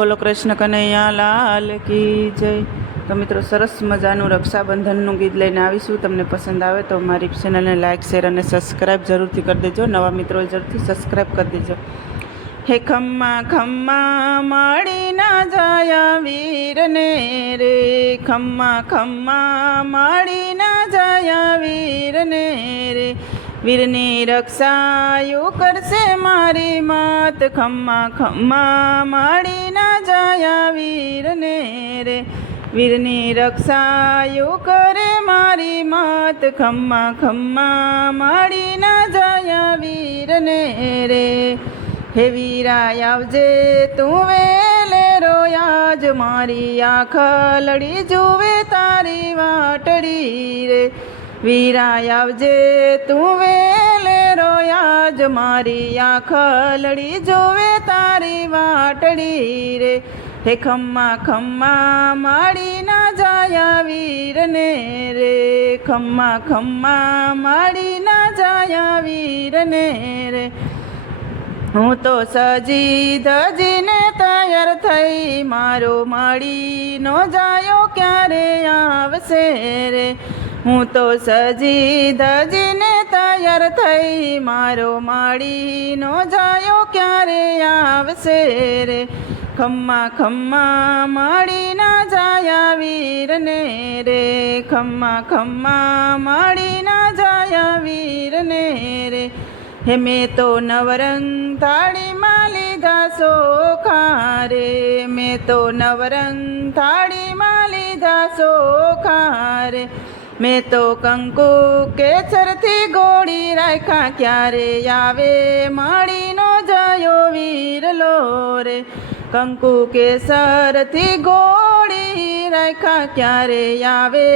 બોલો કૃષ્ણ કનૈયા, લાલ કી જય. તો મિત્રો સરસ મજાનું રક્ષાબંધનનું ગીત લઈને આવીશું. તમને પસંદ આવે તો મારી ચેનલને લાઇક શેર અને સબસ્ક્રાઈબ જરૂરથી કરી દેજો. નવા મિત્રો જરૂરથી સબસ્ક્રાઈબ કરી દેજો. હે ખમ્મા ખમ્મા માળી ના જાયા વીરને રે. ખમ્મા ખમ્મા માળી ના જાયા વીરને રે. વીરની રક્ષાયું કરશે મારી માત. ખમ્મા ખમ્મા, માડી ના જાયા વીરને રે. વીરની રક્ષાયું કરે મારી માત. ખમ્મા ખમ્મા, માડી ના જાયા વીરને રે. હે વીરાય, આવજે તું વેલે રોયાજ. મારી આંખ લડી જુવે તારી વાટડી રે. વીરાય આવજે તું વેલે રોયાજ, મારી આંખ લડી જોવે તારી વાટડી રે. હે ખમ્મા ખમ્મા, માડી ના જાયા વીરને રે. ખમ્મા ખમ્મા, માડી ના જાયા વીરને રે. હું તો સજી ધજીને તૈયાર થઈ, મારો માડી નો જાયો ક્યારે આવશે રે? હું તો સજી ધજીને તૈયાર થઈ. મારો માળીનો જાયો ક્યારે આવશે રે? ખમ્મા ખમ્મા માળીના જાયા વીરને રે. ખમ્મા ખમ્મા માળીના જાયા વીરને રે. હે મેં તો નવરંગ થાળીમાં લીધા સોખા રે. મેં તો નવરંગ થાળીમાં લીધા સોખા રે. મેં તો કંકુ કેસરથી ગોળી રાખ્યા, ક્યારે આવે માળીનો જયો વીરલો રે કંકુ કેસરથી ગોળી રાખ્યા, ક્યારે આવે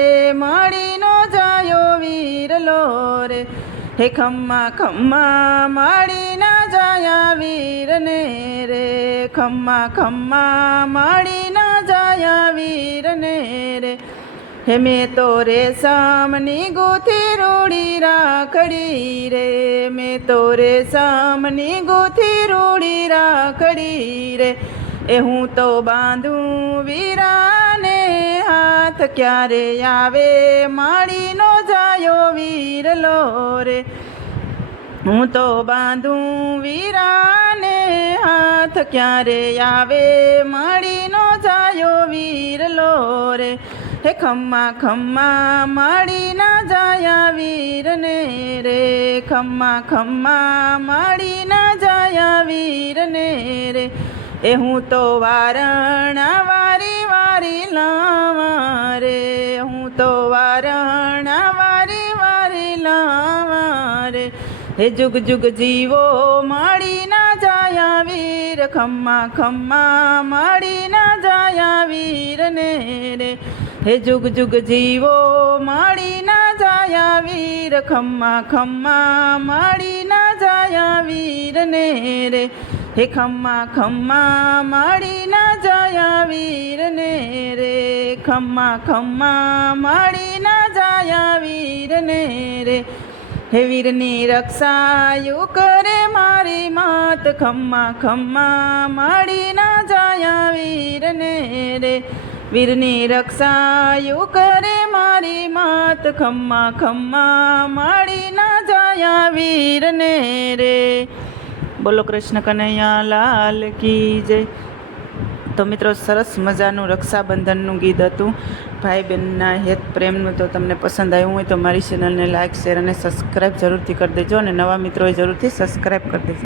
માળીનો જયો વીરલો રે હે ખમ્મા ખમ્મા, માળીના જાયા વીરને રે. ખમ્મા ખમ્મા, માળીના જાયા વીરને રે. મેં તો સામની ગોથી રૂડી રાખડી રે. મેં તો સામની ગોથી રૂડી રાખડી રે. એ હું તો બાંધું વીરાને હાથ, ક્યારે આવે માળીનો જાયો વીરલો રે. હું તો બાંધું વીરાને હાથ, ક્યારે આવે માળીનો જાયો વીરલો રે. હે ખમ્મા ખમ્મા માળી ના જાયા વીરને રે. ખમ્મા ખમ્મા માળી ના જાયા વીરને રે. એ હું તો વારણા વારી વારી લાવા રે. હું તો વારણા વારી વારી લાવા રે. હે જુગ જુગ જીવો માળી ના જાયા વીર. ખમ્મા ખમ્મા માળી ના જાયા વીરને રે. હે જુગ જુગ જીવો માળી ના જાયા વીર, ખમ્મા ખમ્મા માળી ના જાયા વીરને રે. હે ખમ્મા ખમ્મા માળી ના જાયા વીરને રે. ખમ્મા ખમ્મા માળી ના જાયા વીરને રે. હે વીરની રક્ષાયું કરે મારી માત. ખમ્મા ખમ્મા માળી ના જાયા વીરને રે. વીરની રક્ષાયું કરે મારી માત, ખમ્મા ખમ્મા માળી ના જાયા વીરને રે. બોલો કૃષ્ણ કનૈયા, લાલ કી જય. તો મિત્રો સરસ મજાનું રક્ષાબંધનનું ગીત હતું. ભાઈ બહેનના હેત પ્રેમનું તો તમને પસંદ આવ્યું હોય તો મારી ચેનલને લાઇક શેર અને સબસ્ક્રાઈબ જરૂરથી કરી દેજો અને નવા મિત્રોએ જરૂરથી સબસ્ક્રાઈબ કરી દેજો.